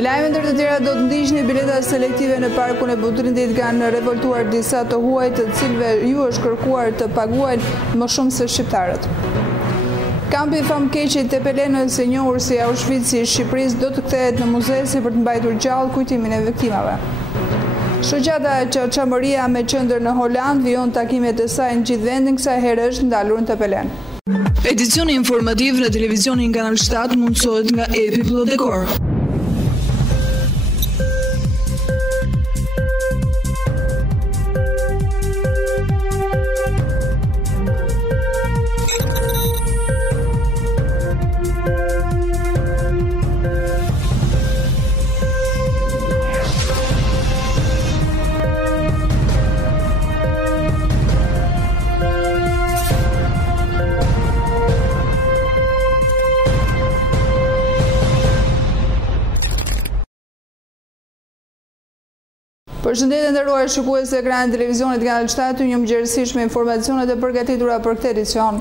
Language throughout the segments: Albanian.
Në lajme ndër të tjera do të ndiqni bileta selektive në parkun e Butrindit kanë revoltuar disa të huaj të cilëve ju është kërkuar të paguajnë më shumë se shqiptarët. Kampi famkeqit të Pelenës e njohur si Auschwitz i Shqipërisë do të kthehet në muze si për të mbajtur gjallë kujtimin e viktimave. Shoqata Çamëria me qendër në Holand vijon takimet e saj në gjithë vendin, kësaj herë është ndalur në Tepelen. Edicioni informativ në televizionin Kanal 7 mundësohet nga Epi Plodekor. Përshëndetje nderuar shikues e ekranit televizionit Kanal 7, një mëngjesisht me informacionet e përgatitura për këtë edicion.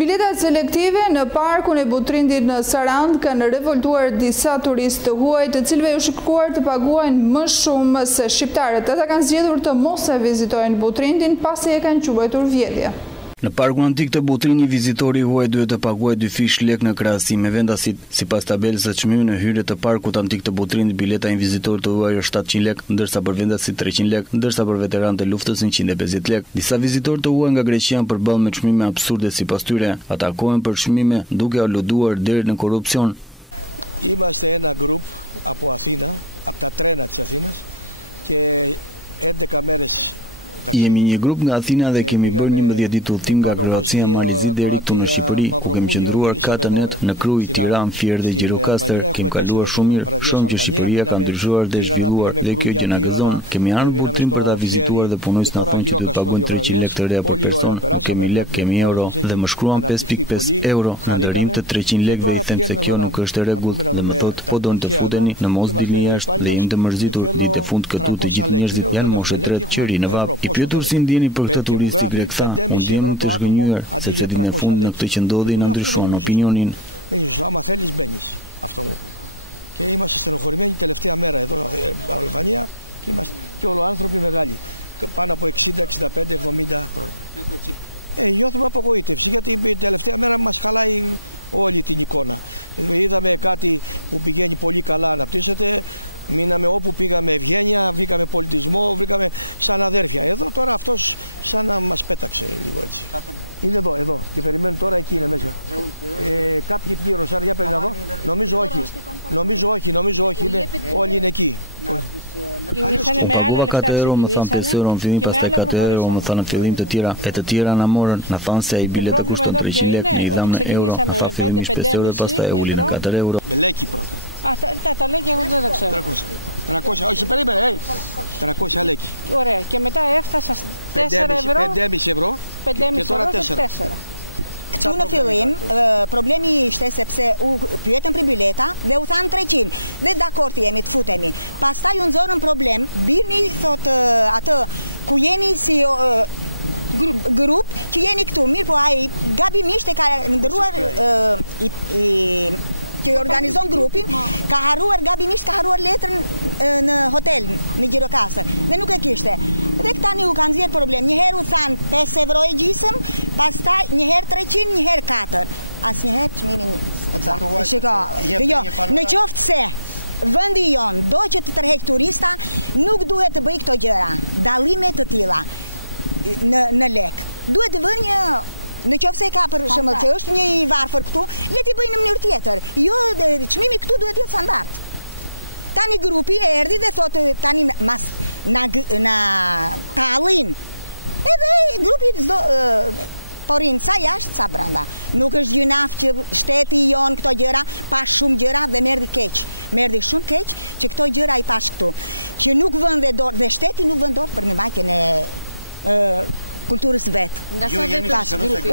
Biletat selektive në parkun e Butrindit në Sarand kanë revoltuar disa turistë të huaj, të cilëve u kërkuar të paguajnë më shumë se shqiptarët. Ata kanë zgjedhur të mos e vizitojnë Butrindin pasi e kanë quajtur vjedhje. Në parkun antik të Butrindit, një vizitor i huaj duhet të paguajë 2 fish lek në krahasim me vendasit. Sipas tabelës së çmimit në hyrje të parkut antik të Butrindit, bileta e një vizitor të huaj është 700 lek, ndërsa për vendasit 300 lek, ndërsa për veteranët e luftës 150 lek. Disa vizitorë të huaj nga Greqia janë përballë me çmime absurde sipas tyre. Ata takohen për çmime duke aluduar deri në korrupsion. Είμαστε ένα γκρουπ από Αθήνα, από τα τρένα της Αθήνας και 11 μέρες. Jemi një grup nga Athina dhe kemi bërë 11 ditë udhëtim nga Kroacia, Malizi deri këtu në Shqipëri, ku kemi qëndruar 4 net në Kruj, Tiranë, Fier dhe Gjirokastër. Kemi kaluar shumë mirë, shohim që Shqipëria ka ndryshuar dhe zhvilluar dhe kjo gjë na gëzon. Kemi ardhur Butrin për ta vizituar dhe punojës na thonë që do të pagojnë 300 lekë të reja për person. Nuk kemi lek, kemi euro dhe më shkruan 5.5 euro në ndërim të 300 lekëve. I them se kjo nuk është e rregullt dhe më thotë po doni të futeni në mos dilni jashtë dhe jemi të mërzitur. Ditë fund këtu të gjithë njerëzit janë moshë tretë që ri në vap. Pyetur si ndjeni për këtë turistë grek, unë jam të zgënjur, sepse ditën e fundit në këtë që ndodhi na ndryshuan opinionin. Άμα θέλεις μπαίνεις, αυτό μου είπε. Και είμαστε στενοχωρημένοι τελευταία μέρα εδώ στην Αλβανία και είμαστε και ολοάνθρωποι μεγάλοι, πάνω από 60, 65, 70 χρόνια. Νιώθουμε απογοήτευση γιατί την τελευταία μέρα μας χαλάει όλη την εικόνα. Είδαμε κάτι που πηγαίνει πολύ καλά, αναπτύσσεται. Μείναμε όπου πήγαμε ευγένεια, βρήκαμε πολιτισμό, βρήκαμε σαν αδέρφια. Εδώ τώρα αυτός σαν να μας πέταξε λίγο έτσι. Είναι εδώ και περιμένουν τώρα, εκεί είναι μέσα. Κάποιοι πλήρωσαν, για περίμενα εδώ. Νομίζω όχι, είναι, όλοι είναι εκεί. Paguva 4 euro, më thanë 5 euro në fillim, pastaj 4 euro, më thanë në fillim të tjera na morën, na thanë se ai bileta kushton 300 lekë, i dham në euro, na tha fillimisht 5 euro, pastaj u ulin në 4 euro. Με λέκι πρώτα. Τα λέκια εγώ δεν τα ξέρω. 300, όχι περίμενε, 300 λέκι. Ωραία, και μετά έφτασα 4 ευρώ. 5,5 ευρώ και τώρα 4. Këtu në fillim, problemi ishte sepse u pyetëm për bileta dhe u thanë 300 dhe dakord jemi të futemi. Pastaj u nxorën problem, birni thot atë ku jeni si grup që jeni këtu, mirë po ai gabimisht e ka ndëruar që organizon grupin, ka harruar letrën në hotel në Gjirokastër dhe nuk e kishte. Dhe tani u kanë nxjerr problem. Një herë u thanë 5 euro e gjysmë, pastaj një herë 300, një herë 4. Asnjëherë çmimi një. Shikoj, në qoftë se vendi jon do që të tërheq turista, nuk duhet të bëj këto gjëra, dallime të tilla në lek. Duhet të vënë një. Në qoftë se ka për shembull që është një i varfër këtu, le t'i bëjnë në mënyrë tjetër. Jo, çmimi këtu duhet të jetë standard. Tani grupi erdhi dhe thotë tani mas na tallin. Edhe grupi porin sa jashtë sa brenda. Nuk është gjynaf që shteti jon këto gjëra, pa shumë gjëra dhe merdi keq. Merdi shumë keq që këto gjëra i pash këtu. Që nuk vën dhe dorë dhe shteti nuk vën dorë për mbajtjen e kulturës vetë.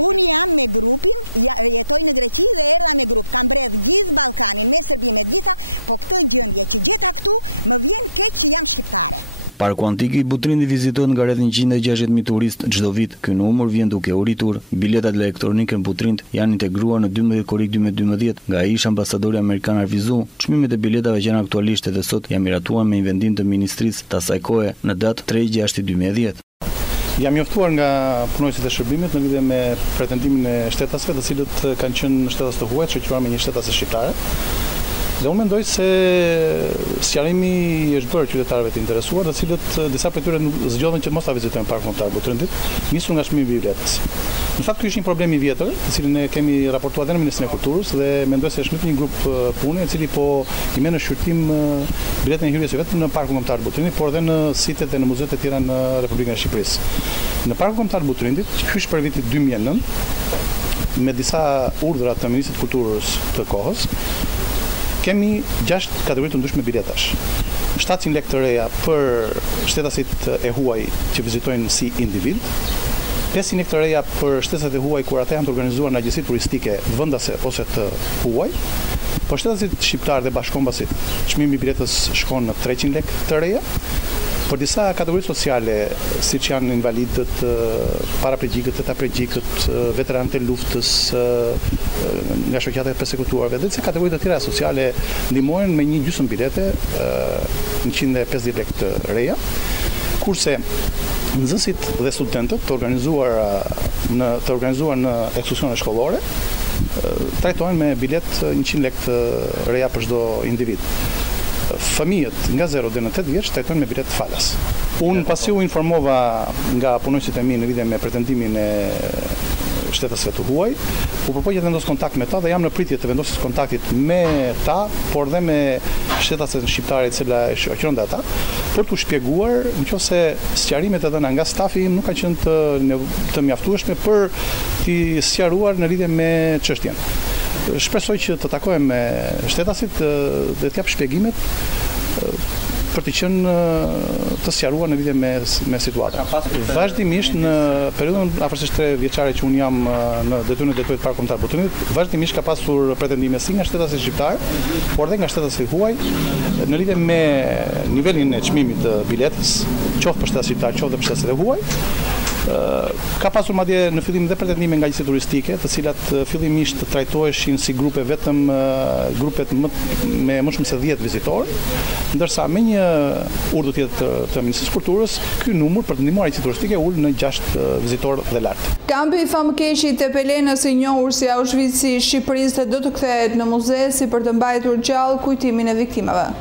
Unë jam me grupin, jetoj në Greqi dhe erdha me grup. Kam mbredh gjithë Ballkanin, me Serbi, me gjitha, po këtë gjendje që gjeta këtu, më vjen keq që jam shqiptare. Parku antik i Butrindit vizitohet nga rreth 160.000 turistë çdo vit. Ky numër vjen duke u rritur. Biletat elektronike në Butrind janë integruar në 12 Korrik 2012 nga ish ambasadori amerikan Arvizu. Çmimet e biletave që janë aktualisht edhe sot janë miratuar me një vendim të ministrisë të asaj kohe në datë 3/6/2010. Jam njoftuar nga punojësit e shërbimit në lidhje me pretendimin e shtetasve, të cilët kanë qenë shtetas të huaj, shoqëruar me një shtetas shqiptare. Dhe unë mendoj se sqarimi i është bërë qytetarëve të interesuar, të cilët disa prej tyre zgjodhen që mos ta vizitojnë parkun kombëtar Butrindit, nisur nga çmimi i biletës. Në fakt ky është një problem i vjetër, të cilin ne kemi raportuar edhe në Ministrinë e Kulturës dhe mendoj se është një grup pune i cili po i merr në shqyrtim biletën e hyrjes vetëm në parkun kombëtar Butrindit, por edhe në sitet e në muzeet e tjera në Republikën e Shqipërisë. Në parkun kombëtar Butrindit, që është për vitin 2009, me disa urdhra të Ministrit të Kulturës të kohës, kemi 6 kategori të ndryshme biletash. 700 lekë të reja për shtetasit e huaj që vizitojnë si individ, 500 lekë të reja për shtetasit e huaj kur ata janë të organizuar në agjenci turistike vendase ose të huaj. Për shtetasit shqiptar dhe bashkëkombasit, çmimi i biletës shkon në 300 lekë të reja. Për disa kategori sociale, siç janë invalidët, paraplegjikët, tetraplegjikët, veteranët e luftës, nga shoqata e persekutuarve, dhe disa kategori të tjera sociale ndihmohen me një gjysmë bilete, 150 lekë të reja. Kurse nxënësit dhe studentët të organizuar në ekskursione shkollore trajtohen me bilet 100 lekë të reja për çdo individ. Fëmijët nga 0 deri në 8 vjeç trajtohen me bilet falas. Unë pasi u informova nga punojësit e mi në lidhje me pretendimin e shtetasve të huaj, u përpoqja të vendos kontakt me ta dhe jam në pritje të vendosis kontaktit me ta, por dhe me shtetaset shqiptare e cila e shoqëron ata, për t'u shpjeguar nëse sqarimet e dhëna nga stafi im nuk kanë qenë të mjaftueshme për t'i sqaruar në lidhje me çështjen. Shpresoj që të takohem me shtetasit dhe t'jap shpjegimet për të qenë të sqaruar në lidhje me situatën. Vazhdimisht në periudhën afërsisht 3 vjeçare që un jam në detyrën e drejtorit park kombëtar Butrindit, vazhdimisht ka pasur pretendime si nga shtetasit shqiptar, por edhe nga shtetasit huaj në lidhje me nivelin e çmimit të biletës, qoftë për shtetasit shqiptar, qoftë për shtetasit e huaj. Ka pasur madje në fillim dhe pretendime nga agjenci turistike, të cilat fillimisht trajtoheshin si grupe vetëm grupet me më shumë se 10 vizitorë, ndërsa me një urdhër tjetër të Ministrisë së Kulturës, ky numër për të ndihmuar agjencinë turistike ul në 6 vizitorë dhe lart. Kampi i famkeqi të Pelenës i njohur si Auschwitz i Shqipërisë do të kthehet në muze si për të mbajtur gjallë kujtimin e viktimave.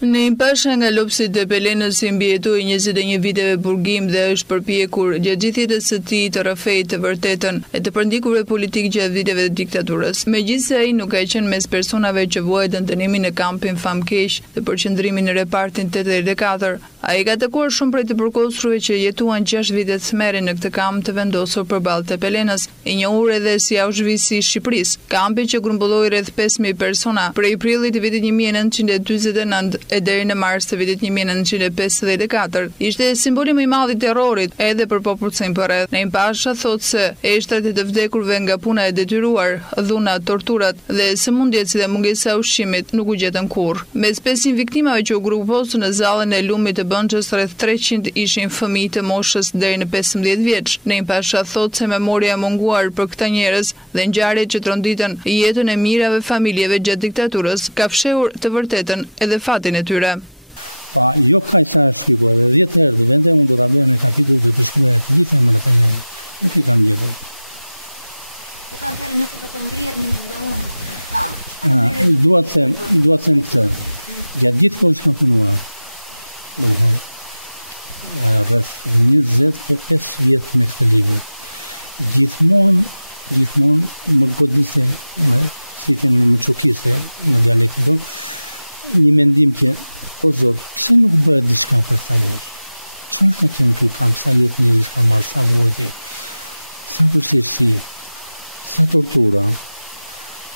Në impasha nga lopësit e Pelenës si mbjetoi 21 viteve burgim dhe është përpjekur gjatë gjithë jetës së tij të rrafejë të vërtetën e të përndikurve politik gjatë viteve të diktaturës. Megjithëse ai nuk ka qenë mes personave që vuajtën dënimin në kampin famkeq dhe përqendrimin në repartin 84, ai ka takuar shumë prej të përkohësve që jetuan 6 vite të tmerrin në këtë kamp të vendosur përballë të Pelenës, i njohur edhe si Auschwitz i Shqipërisë. Kampi që grumbulloi rreth 5000 persona prej prillit të vitit 1949 e deri në mars të vitit 1954, ishte simboli më i madh i terrorit edhe për popullin sem përreth. Në impasha thotë se eshtrat e të vdekurve nga puna e detyruar, dhunat, torturat dhe sëmundjet si dhe mungesa e ushqimit nuk u gjetën kurrë. Mes 500 viktimave që u gruposën në zallën e lumit të Bënçës, rreth 300 ishin fëmijë të moshës deri në 15 vjeç. Në impasha thotë se memoria e munguar për këta njerëz dhe ngjarjet që tronditën jetën e mirave familjeve gjatë diktaturës ka fshehur të vërtetën edhe fatin e tyre. Pa, jo kaq sa shpjegoj, edhe 10 herë të vende unë do ta bëj me kapitull të shkruaj të gjithë emrat e njerëzve. Nuk i kam gjetur. Po kam thënë nëse do të ngrihet një muzeum, dua të them këtë. Gjatë gjithë kohës kam punuar. Domethënë rreth 25 vjet me këtë libër. Gjithmonë më godiste, si themi, më çukiste në dialektin tonë, një mendim që o Zot, pse nuk bëhet diçka për ta njerëz? Çfarë ka qenë ky kamp, sa jetë njerëz ka marrë, sa vojtje, sa vështirësi, sa tortura?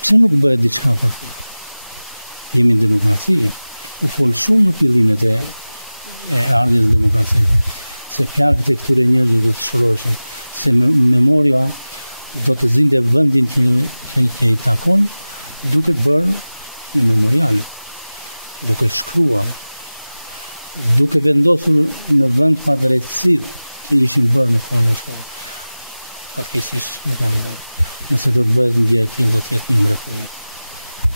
Pse nuk bëhet diçka për ta? Jemi në demokraci. U fol shumë në fillimet e ardhjes së demokracisë, se plagët e këtyre njerëzve do të shëroheshin, se memoria do të zinte vendin që i takon, duke bërë një memorial, duke shkruar. duke vendosur në vend pa drejtësitë që ishin bërë në fond në shkollë. Fatkeqësisht nuk jam bërë. Nëse do të bëhet një gjë e tillë, do të jetë një mrekulli.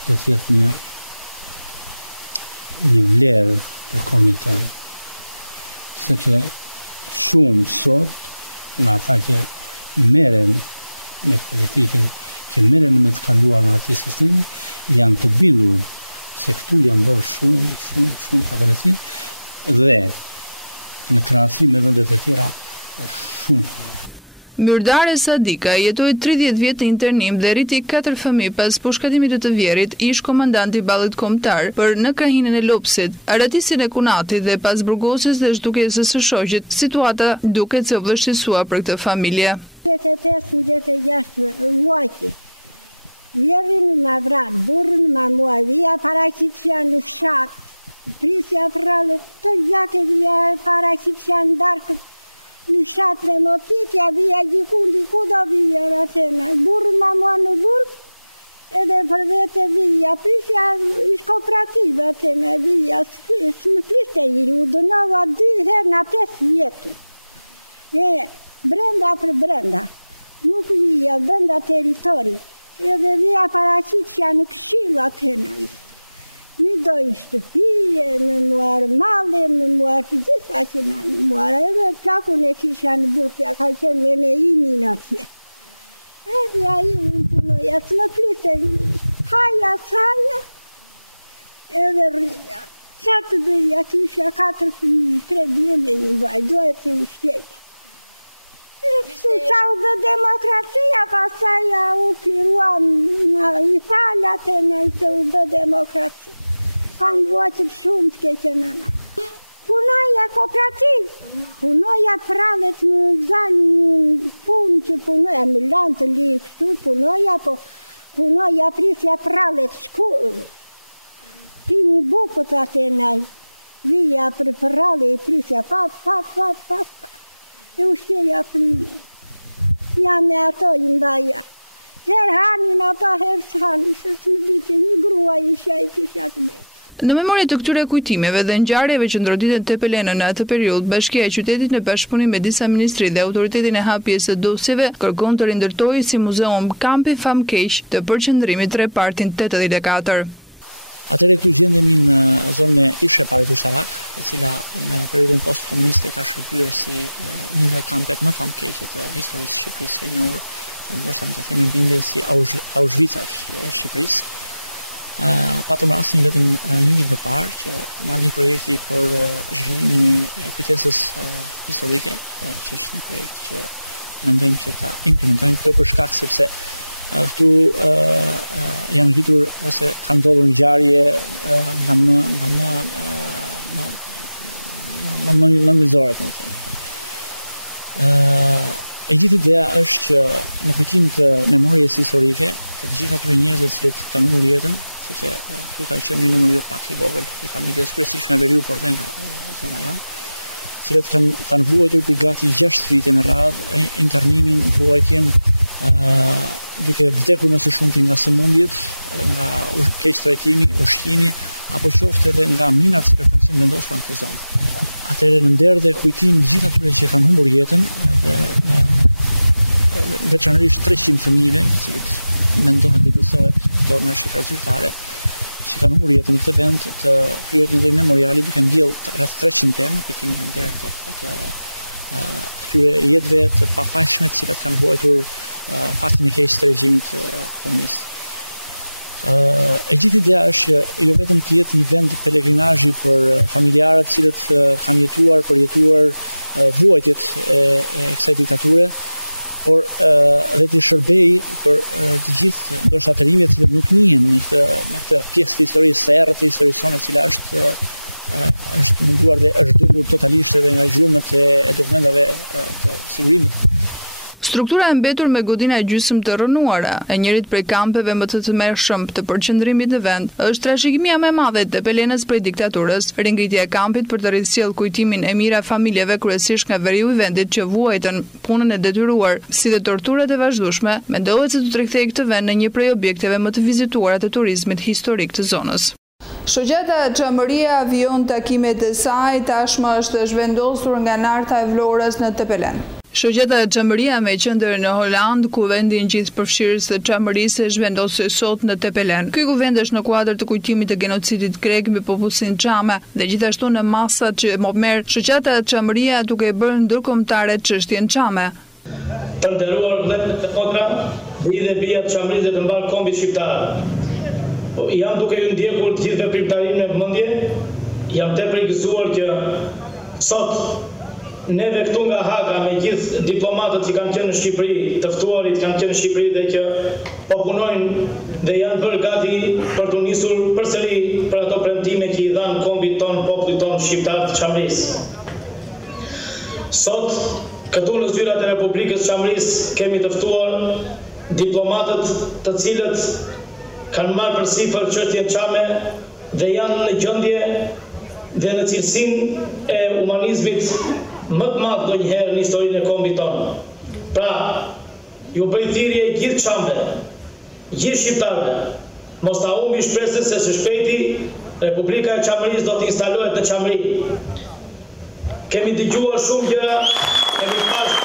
Do të jetë një vlerë për komin tënë. Sepse shumë sot nga ata që merren me politikën, që merren me të kaluar në atë sistemi, janë të bindur se këtu janë bërë shumë padrejti dhe në krahasim me vendet e tjera është shumë fare. Myrdare Sadika jetoi 30 vjet në internim dhe rriti 4 fëmijë pas pushkatimit të vjerit, ish komandant i ballit kombëtar për në krahinën e Lopsit, aratisin e Kunatit dhe pas burgosjes dhe zhdukjesës së shoqit, situata duket se u vështirësua për këtë familje. 85-86 vajti. Vjerin më vran, burrin më mua, vija parakitja në fshat, prisja prallet, të gjake vija parakitja në darkët, në fshat dhe motikja, vija gjikundi, ku do vija ratena, burrin më mua në burg, edhe për vete vija, prisja ish kooperativa atena, vija, së më fliste i u dënova 2 herë në 5 vjetu. Brenda për brenda, nuk vija, brenda teritori, edhe vija paraqitja në këshilla atena. Mi dojnë shtëpije, me muar male, me muar të gjitha që na muar, edhe plakun e kisha në bufja, ka qenë me ne imi në atje. Edhe a i unë punoja, së më flite, haja, edhe rrëja. Qatë të bëja kisha 4 fëmijë, 3 bjene një vaj, dohet të ushtjejtë. Kështu qa u dhe demokracia, pasaj u firuam i falat e nëjse u dhe demokracia. Kam voqët shumë të keqe nëna. Punoja kooperativ, punoja pralet në zanë punë që punoja me lanë të lirë kështu, punoja prisja pralet shkullë. Pini bukët atë e nëj, vija për prale i prisja, pa. E ushteja fëmijë. Jam me ato i mbaja. Herë hanin ato, herë s'hanin, se s'më dite një grua isha i kisha të me. Në memorie të këtyre kujtimeve dhe ngjarjeve që ndroditën te Pelena në atë periudhë, Bashkia e Qytetit në bashkëpunim me disa ministri dhe autoritetin e hapjes së dosjeve kërkon të rindërtojë si muzeum kampi famkeq të përqendrimit Repartin 84. Atëre këtu gjendemi në zonën e Ishe Parit Ushtarak, e cila në periudhën post-komuniste ka shërbyer si një nga kampet më famkeqe të historisë së Shqipërisë e njohur, ndoshta mund ta themi bindje si Auschwitz-a e Shqipërisë. Patëm rastin vetëm një vit më parë që nalni projekti për zhvillimin e kujtesës historike, që është një projekt që mendojmë që ta implementojmë këto për shkak sepse këtu janë ngritur ose kanë ndodhur ngjarje nga më mizore, domethënë. E gjithë ideja është që në kujtim të memorjes historike të gjithë atyre njerëzve të cilët kanë humbur jetën, sepse këtu ka qenë një numër jo pak i vogël i familjes kryesisht nga veriu, por dhe nga zona jonë, të cilët kanë vuajtur për gati 6 vite me radhë internimin, vuajtjen, duke vdekur më së shumti nga sëmundjet, nga keq trajtimi, ushqimi, apo qoftë edhe nga minat që kanë qenë vendosur në këtë zonë. Atëherë në nder dhe kujtim të gjithë atyre që kanë humbur jetën dhe veçanërisht 300 fëmijëve, të cilët mendohet dhe besohet këto nga shifra zyrtare, që kanë humbur jetën në këtë vend, të krijohet një lloj memoriali duke mbjellë rreth 300 temë, kujtim në nder të këtyre jetëve të pafajshme të cilat kanë vuajtur fatin e keq të regjimit komunist. E gjithë ideja është që jo vetëm të jetë një vend pelegrinazhi për familjarët të cilët kanë përjetuar vuajtjet e kësaj diktature, por edhe të shërbej për të gjithë ndoshta të rinjve të cilët nuk njihen me këtë pjesë të historisë së errët të historisë sonë, e cila është munduar dhe është dukur totalisht edhe nga gjurmët e dokumentave të sigurimit. Struktura e mbetur me godina e gjysmë të rënuara e njërit prej kampeve më të tmerrshëm të përqendrimit në vend është trashëgimia më e madhe e Pelenës prej diktaturës. Ringritja e kampit për të risjellë kujtimin e mira familjeve kryesisht nga veriu i vendit që vuajtën punën e detyruar, si dhe torturat e vazhdueshme, mendohet se do të rikthejë këtë vend në një prej objekteve më të vizituara të turizmit historik të zonës. Shoqata Çamëria vijon takimet e saj, tashmë është zhvendosur nga narta e Vlorës në Tepelen. Shoqata Çamëria me qendër në Holand, kuvendi gjithëpërfshirës të Çamërisë zhvendosi sot në Tepelen. Ky kuvend është në kuadër të kujtimit të genocidit grek mbi popullsinë çame dhe gjithashtu në masat që merr Shoqata Çamëria duke bërë ndërkombëtare çështjen çame. Të nderuar vëllezër të motra, bi dhe bija të Çamërisë të mbar kombit shqiptar. Jam duke ju ndjekur të gjithë veprimtarinë me vëmendje, jam tepër i gëzuar që sot neve këtu nga Haga me gjithë diplomatët që kanë qenë në Shqipëri, të ftuarit kanë qenë në Shqipëri dhe që po punojnë dhe janë bërë gati për të nisur përsëri për ato premtime që i dhanë kombit ton, popullit ton shqiptar të Çamërisë. Sot këtu në zyrat e Republikës Çamërisë kemi të ftuar diplomatët të cilët kanë marrë përsipër çështjen çame dhe janë në gjendje dhe në cilësinë e humanizmit më të madh ndonjëherë në historinë e kombit tonë. Pra, ju bëj thirrje gjithë çamëve, gjithë shqiptarëve, mos ta humbi shpresën se së shpejti Republika e Çamërisë do të instalohet në Çamëri. Kemi dëgjuar shumë gjëra, kemi pasur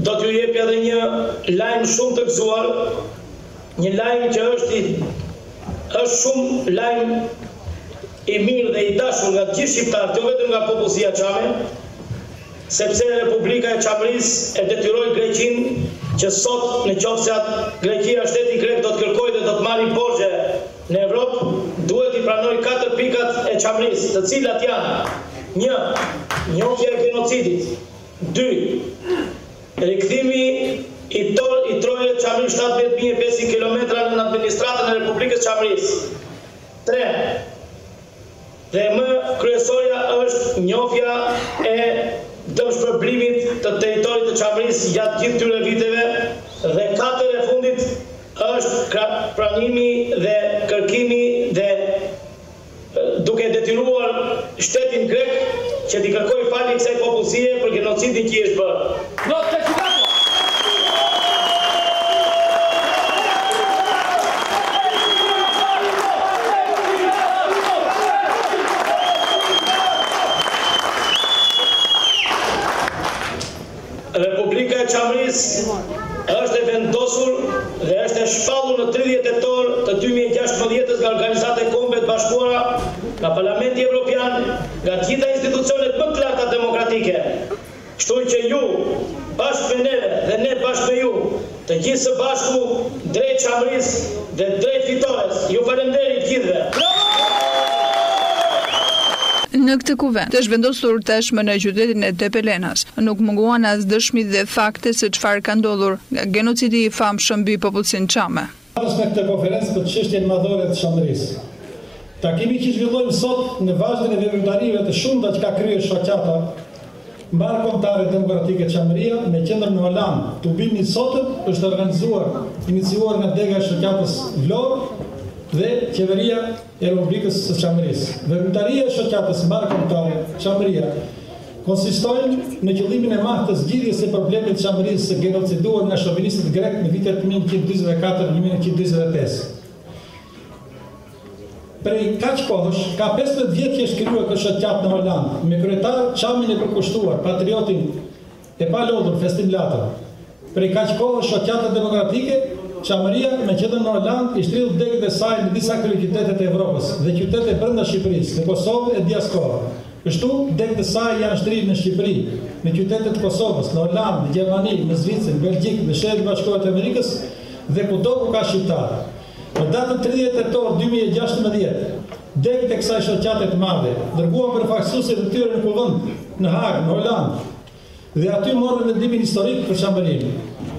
do t'ju jep edhe një lajm shumë të gëzuar, një lajm që është shumë lajm i mirë dhe i dashur nga gjithë shqiptarët, jo vetëm nga popullsia çame, sepse Republika e Çamërisë e detyroi Greqinë që sot nëse Greqia, shteti grek do të kërkojë dhe do të marrë borxhe në Evropë, duhet i pranojë 4 pikat e Çamërisë, të cilat janë: 1. Njohja e genocidit; 2. Rikthimi i trojëve të Çamërisë 17.500 km në administratën e Republikës Çamërisë; 3. Dhe më kryesorja është njohja e dëmshpërblimit të territorit të Çamërisë gjatë gjithë këtyre viteve; dhe 4 e fundit është pranimi dhe kërkimi dhe duke detyruar shtetin grek që t'i kërkojë falje kësaj popullsie për genocidin që i është bërë. Republika e Çamërisë është e vendosur dhe është e shpallur në 30 tetor të 2016 nga Organizata e Kombeve të Bashkuara, nga Parlamenti Evropian, nga gjitha institucionet më të larta demokratike. Kështu që ju, bashkë me neve dhe ne bashkë me ju, të gjithë së bashku drejt Çamërisë dhe drejt fitores, ju falenderoj gjithëve. Në këtë kuvend është vendosur tashmë në qytetin e Tepelenas. Nuk munguan as dëshmi dhe fakte se çfarë ka ndodhur nga genocidi i famshëm mbi popullsinë çame. Me këtë konferencë për çështjen madhore të Çamërisë. Takimi që zhvillohem sot në vazhdin e veprimtarive të shumta që ka kryer shoqata mbarkombëtare demokratike Çamëria me qendër në Holand, tubimi i sotëm është organizuar, iniciuar nga dega e shoqatës Vlorë dhe qeveria e Republikës së Çamërisë. Veprimtaria e shoqatës mbarkombëtare Çamëria konsistojnë në qëllimin e madh të zgjidhjes së problemit të Çamërisë së genociduar nga shovinistët grek në vitet 1944-1945. Prej kaq kohësh, ka 15 vjet që është krijuar kjo shoqatë në Holand, me kryetar çamin e përkushtuar, patriotin e palodhur Festim Latër. Prej kaq kohësh shoqata demokratike Çamëria me qendër në Holand i shtrill degët e saj në disa kryeqytete të Evropës dhe qytete brenda Shqipërisë, në Kosovë e diasporë. Kështu degët e saj janë shtrirë në Shqipëri, në qytetet e Kosovës, në Holand, në Gjermani, në Zvicër, në Belgjikë, në Shtetet Bashkuara të Amerikës dhe kudo ku ka shqiptarë. Në datën 30 tetor 2016, degët e kësaj shoqate të madhe dërguan përfaqësuesit të tyre në kuvend në Hagë, në Holand, dhe aty morën vendimin historik për Çamërinë,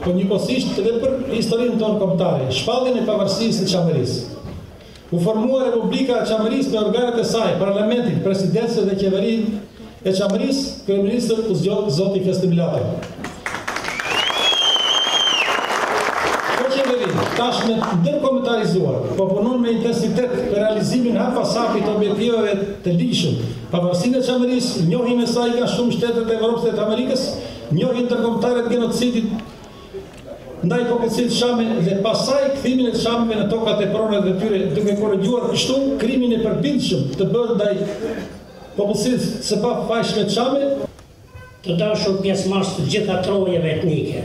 por njëkohësisht edhe për historinë tonë kombëtare, shpalljen e pavarësisë së Çamërisë. U formua Republika e Çamërisë me organet e saj, parlamentin, presidencën dhe qeverinë e Çamërisë, kryeministër u zgjodh zoti Festim Latër. Kjo qeveri, tashmë ndërkombëtarizuar, po punon me intensitet për realizimin hapasapit të objektiveve të ligjshëm pavarësinë e Çamerisë, njohjen e saj nga shumë shtetet e Evropës dhe të Amerikës, njohjen ndërkombëtare të genocidit ndaj popullsisë shame dhe pasaj kthimin e shameve në tokat e pronave të tyre, duke korrigjuar kështu krimin e përbindshëm të bërë ndaj popullsisë së pafajshme të shame. Të dashur pjesëmarrës të gjitha trojeve etnike,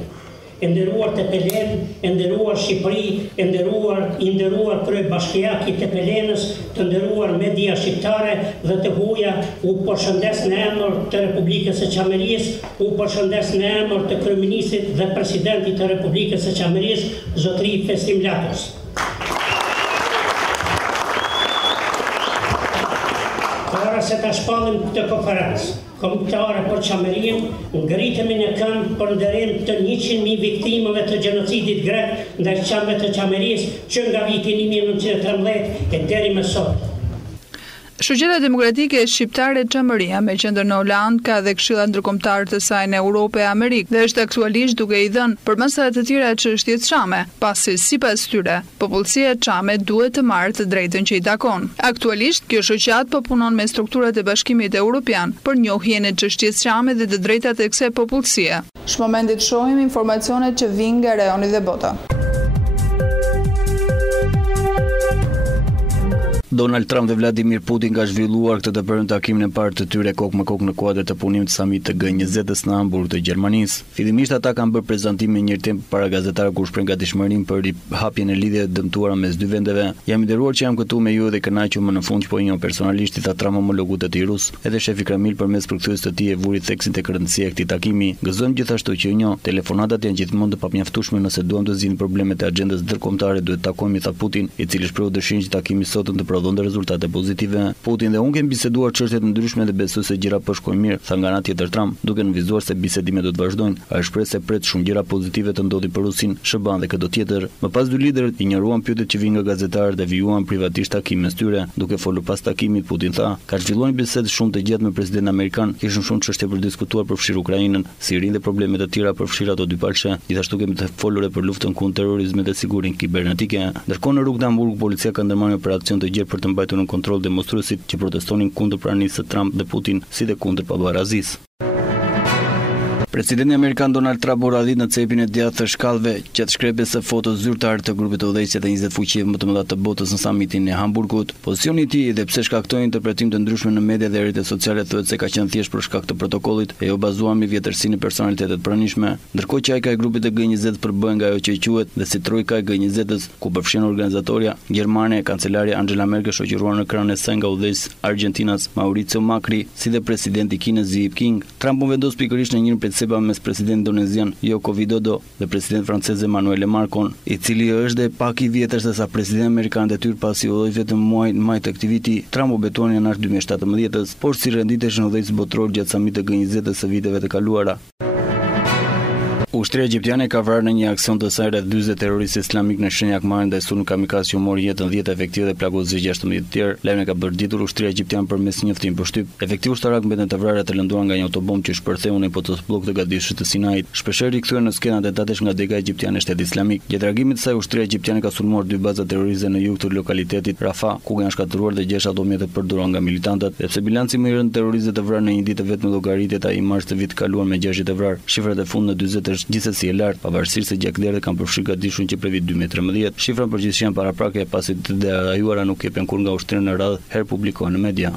e nderuar Tepelen, e nderuar Shqipëri, e nderuar kryebashkiaki i Tepelenës, të nderuar media shqiptare dhe të huaja, u përshëndes në emër të Republikës së Çamerisë, u përshëndes në emër të kryeministit dhe presidentit të Republikës së Çamerisë, zotëri Festim Latos. Para se ta shpallim këtë konferencë kombëtare për Çamerinë, ngritemi në kënd për nderim të 100.000 viktimëve të genocidit grek ndaj çamëve të Çamerisë që nga viti 1913 e deri më sot. Shoqata Demokratike Shqiptare Çameria, me qendër në Holandë, ka dhe këshilla ndërkombëtare të saj në Europë e Amerikë dhe është aktualisht duke i dhënë përmasa të tjera çështje çame, pasi sipas tyre, popullsia çame duhet të marrë të drejtën që i takon. Aktualisht, kjo shoqatë po punon me strukturat e Bashkimit Evropian për njohjen e çështjes çame dhe të drejtat e kësaj popullsie. Është momenti të shohim informacionet që vijnë nga rajoni dhe bota. Donald Trump dhe Vladimir Putin ka zhvilluar këtë të bërën takimin e parë të tyre kokë me kokë në kuadër të punimit të samit të G20-s në Hamburg të Gjermanisë. Fillimisht ata kanë bërë prezantime një temp para gazetarëve kur shpreh gatishmërinë për hapjen e lidhjeve dëmtuara mes dy vendeve. Jam i nderuar që jam këtu me ju dhe kënaqur më në fund që po i njoh personalisht i tha Trump homologut të tij rus. Edhe shefi Kreml përmes përkthyes të tij e vuri theksin tek rëndësia e këtij takimi. Gëzojmë gjithashtu që ju njoh, telefonatat janë gjithmonë të papmjaftueshme nëse duam të zgjidhim problemet e agjendës ndërkombëtare, duhet të takojmë, tha Putin, i cili shprehu dëshirën që takimi i sotëm të prodhonte rezultate pozitive. Putin dhe unë kemi biseduar çështje të ndryshme dhe besoj se gjëra po shkojnë mirë, tha nga ana tjetër Trump, duke nënvizuar se bisedimet do të vazhdojnë. Ai shpreh se pret shumë gjëra pozitive të ndodhin për Rusin, SBA dhe këto tjetër. Më pas dy liderët injoruan pyetjet që vijnë nga gazetarët dhe vijuan privatisht takimin mes tyre. Duke folur pas takimit, Putin tha, ka zhvilluar një bisedë shumë të gjatë me presidentin amerikan, kishin shumë çështje për diskutuar përfshir Ukrainën, Sirinë dhe probleme të tjera përfshir ato dy palshe. Gjithashtu kemi të folur për luftën kundër terrorizmit dhe sigurinë kibernetike. Ndërkohë në rrugë të Hamburg, policia ka ndërmarrë një operacion të gjerë për të mbajtur në kontroll demonstruesit që protestonin kundër pranisë së Trump dhe Putin, si dhe kundër pavarësisë. Presidenti amerikan Donald Trump u radhit në cepin e djathtë të shkallëve gjatë shkrepjes së fotos zyrtare të grupit të udhëheqësve të 20 fuqive më të mëdha të botës në samitin e Hamburgut. Pozicioni i tij dhe pse shkaktoi interpretim të ndryshme në media dhe rrjetet sociale thuhet se ka qenë thjesht për shkak të protokollit e jo bazuar mbi vjetërsinë e personalitetet pranishme, ndërkohë që ai ka i grupit të G20 përbëhen nga ajo që i quhet dhe si trojka e G20-s, ku përfshin organizatorja Gjermane, kancelarja Angela Merkel shoqëruar në krahun e saj nga udhëheqësi Argjentinas Mauricio Macri, si dhe presidenti i Kinës Xi Jinping. Trump u vendos pikërisht në njërin prej mes president indonezian Joko Widodo dhe president francez Emmanuel Macron, i cili është dhe pak i vjetër se sa president amerikan detyr pasi udhëhej vetëm muajin maj të këtij viti. Trump u betuan në janar 2017-s, por si renditeshin udhëheqës botror gjatë samitit të G20 së viteve të kaluara. Ushtria egjiptiane ka vrarë në një aksion të saj rreth 40 terroristë islamik në shenjë akmare ndaj sulmit kamikaz që mori jetën 10 efektiv dhe plagosoi 16 të tjerë. Lajmi ka bërë ditur ushtria egjiptiane përmes një njoftim për shtyp. Efektiv ushtarak mbeten të vrarë të lënduar nga një autobomb që shpërtheu në hipotosblok të gadishit të Sinait. Shpeshherë rikthyer në skenë atentatesh nga dega egjiptiane Shteti Islamik. Gjatë reagimit të saj, ushtria egjiptiane ka sulmuar 2 baza terroriste në jug të lokalitetit Rafah, ku janë shkatëruar dhe 6 automjete përdoruar nga militantët. Sepse bilanci më i rënd terroristë të vrarë në një ditë vetëm llogaritet ai i mars të vitit kaluar me 60 të vrarë. Shifrat e fundit në 40 është gjithsesi e lartë, pavarësisht se gjaklerët kanë përfshirë gadishun që prej vit 2013. Shifra përgjithësisht janë paraprake pasi të derajuara nuk jepen kur nga ushtria në radhë herë publikohen në media.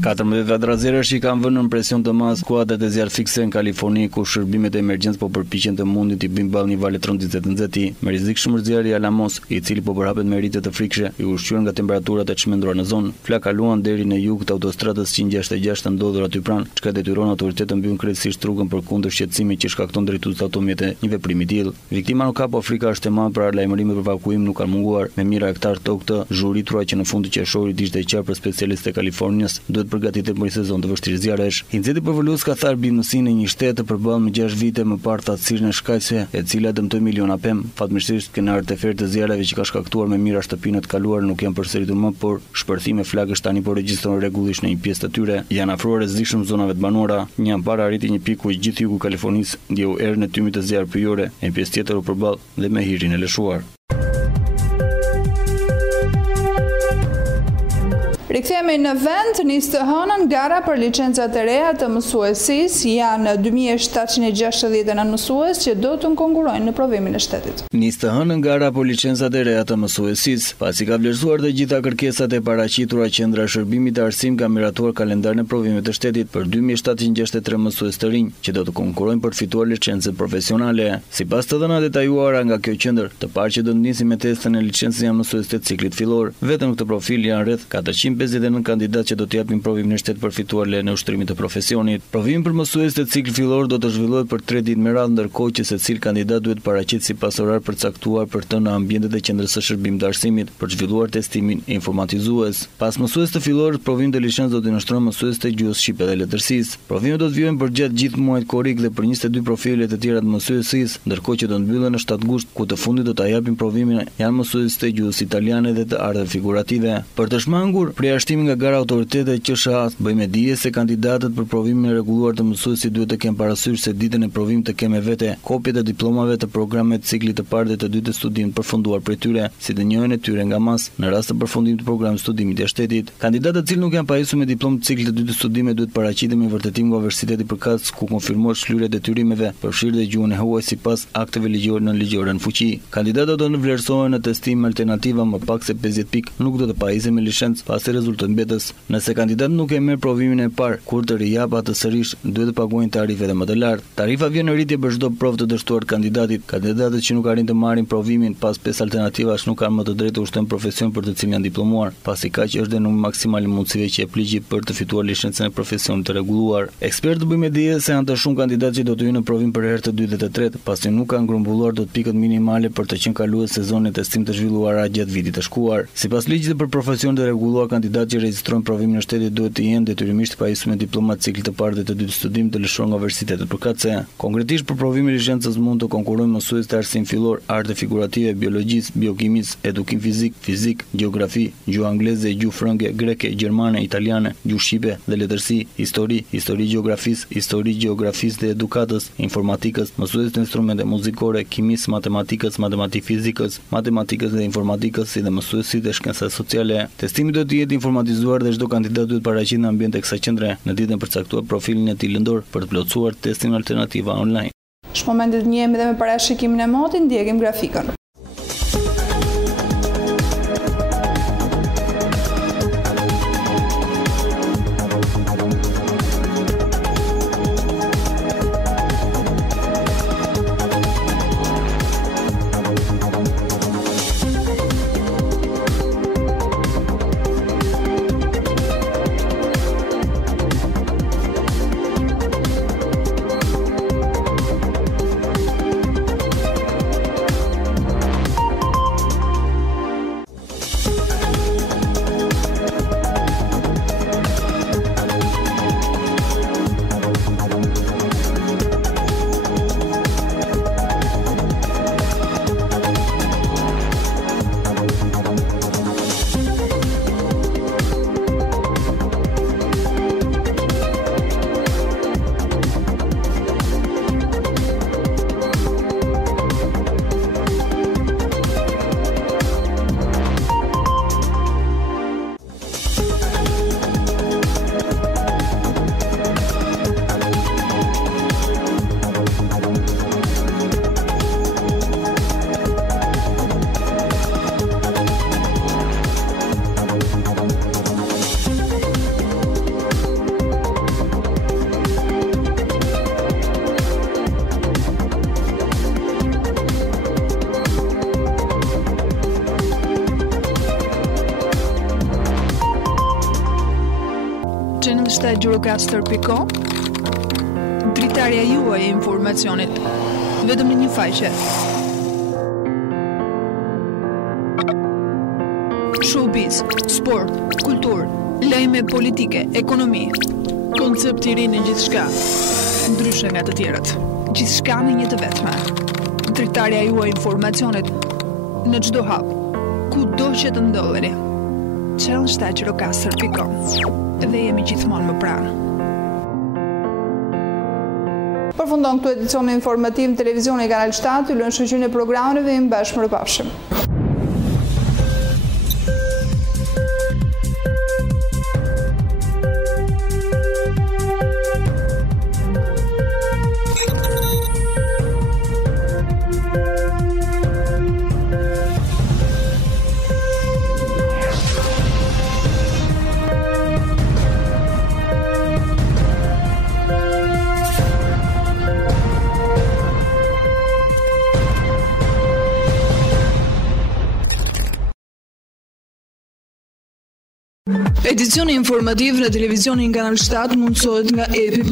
14 vradrazerësh i kanë vënë në presion të madh skuadrat e zjarrit fikse në Kaliforni, ku shërbimet e emergjencë po përpiqen të mundin të bëjnë ballë një vale tronditse të nxehtë, me rrezikshëm zjarri Alamos, i cili po përhapet me rritje të frikshme, i ushqyer nga temperaturat e çmenduara në zonë. Fla kaluan deri në jug të autostradës 166 të ndodhur aty pranë, çka detyron autoritetet të mbyllin krejtësisht rrugën përkundër shqetësimit që shkakton drejtues të automjete një veprim i tillë. Viktima nuk ka, po frika është e madhe për lajmërime për evakuim nuk kanë munguar. Me mira hektar tokë të zhuritura që në fund të qershorit ishte e qartë për specialistët e Kalifornisë, duhet përgatitet për një sezon të vështirë zjarresh. Incidenti përvolues ka tharë binësinë e një shteti të përballë me 6 vite më parë thatësirën e shkaqëse, e cila dëmtoi miliona pemë. Fatmirësisht, kënaqërt e fertë të zjarreve që ka shkaktuar me mira shtëpinë të kaluara nuk janë përsëritur më, por shpërthime flakësh tani po regjistrohen rregullisht në një pjesë të tyre. Janë afruar rrezikshëm zonave të banuara. Një ampar arriti një pikë ku i gjithë jugu Kalifornisë ndjeu erën e tymit të zjarrit pyjore, e një pjesë tjetër u përball dhe me hirin e lëshuar. Rikthehemi në vend, nis të hënën gara për licencat e reja të mësuesisë, janë 2769 mësues që do të konkurrojnë në provimin e shtetit. Nis të hënën gara për licencat e reja të mësuesisë, pasi ka vlerësuar të gjitha kërkesat e paraqitura, qendra e shërbimit të arsim ka miratuar kalendarin e provimit të shtetit për 2763 mësues të rinj që do të konkurrojnë për fituar licencë profesionale. Sipas të dhënave detajuara nga kjo qendër, të parë që do të nisin me testën e licencës janë mësues të ciklit fillor. Vetëm këtë profil janë rreth 459 kandidatë që do të japin provimin e shtetit për fituar lejen e ushtrimit të profesionit. Provimi për mësues të ciklit fillor do të zhvillohet për 3 ditë me radhë, ndërkohë që secili kandidat duhet paraqitet sipas orar përcaktuar për të në ambientet e qendrës së shërbimit të arsimit për zhvilluar testimin informatizues. Pas mësues të fillorit, provimi të licencës do të nënshtrohen mësues të gjuhës shqipe dhe letërsisë. Provimet do të vijojnë përgjatë gjithë muajit korrik dhe për 22 profile të tjera të mësuesisë, ndërkohë që do të mbyllen në 7 gusht, ku të fundit do ta japin provimin janë mësues të gjuhës italiane dhe të arteve figurative. Për të shmangur përjashtimin nga gara autoritetet QSH, bëjmë dije se kandidatët për provimin e rregulluar të mësuesit duhet të kenë parasysh se ditën e provimit të kenë me vete kopjet e diplomave të programeve të ciklit të parë dhe të dytë të studimit përfunduar prej tyre, si të njëjën e tyre nga mas në rast të përfundimit të programit të studimit të shtetit. Kandidatët që nuk janë pajisur me diplomë të ciklit të dytë të studimit duhet paraqiten me vërtetim nga Universiteti përkatës ku konfirmohet shlyerja e detyrimeve, përfshirë dhe gjuhën e huaj sipas akteve ligjore në ligjore në fuqi. Kandidatët do të vlerësohen në testim alternativa më pak se 50 pikë, nuk do të pajisen me licencë pasi rezultojnë mbetës. Nëse kandidat nuk e merr provimin e parë, kur të rijap atë sërish, duhet të paguajnë tarife më të lartë. Tarifa vjen në rritje për çdo provë të dështuar kandidatit. Kandidatët që nuk arrin të marrin provimin pas 5 alternativash nuk kanë më të drejtë të ushtrojnë profesion për të cilin janë diplomuar, pasi kaq është dhe numri maksimal i mundësive që jep ligji për të fituar licencën e profesionit të rregulluar. Ekspertë bëjmë dije se janë të shumë kandidatë që do të hyjnë në provim për herë të dytë dhe të tretë, pasi nuk kanë grumbulluar dot pikët minimale për të qenë kaluar sezonin e testimit të zhvilluara gjatë vitit të shkuar. Sipas ligjit për profesionin të rregulluar, kandidatë që regjistrojnë provimin e shtetit duhet të jenë detyrimisht pajisur me diploma të ciklit të parë dhe të dytë studimit të lëshuar nga universitetet përkatëse. Konkretisht për provimin e licencës mund të konkurrojnë mësues të arsim fillor, arte figurative, biologjisë, biokimisë, edukim fizik, gjeografi, gjuhë angleze, gjuhë frënge, greke, gjermane, italiane, gjuhë shqipe dhe letërsi, histori gjeografisë dhe edukatës, informatikës, mësues të instrumente muzikore, kimisë, matematikë fizikës, matematikës dhe informatikës, si dhe mësuesit e shkencave sociale. Testimi do të jetë informatizuar dhe çdo kandidat duhet paraqitet në ambient e kësaj qendre në ditën e përcaktuar profilin e tij lëndor për të plotësuar testin alternativa online. Është momenti të njehemi dhe me parashikimin e motit, ndjekim grafikën. channel.Gjirokastër.com Dritarja juaj e informacionit vetëm në një faqe. Showbiz, sport, kultur, lajme politike, ekonomi. Koncept i ri në gjithçka, ndryshe nga të tjerët. Gjithçka në një të vetme. Dritarja juaj e informacionit në çdo hap, kudo që të ndodheni. channel.Gjirokastër.com Dhe jemi gjithmonë më pranë. Përfundon këtu edicioni informativ në televizioni Kanal 7, ju lënë shoqërinë e programeve dhe jemi bashkë mirëpafshim. Edicioni informativ në televizionin Kanal 7 mundësohet nga epi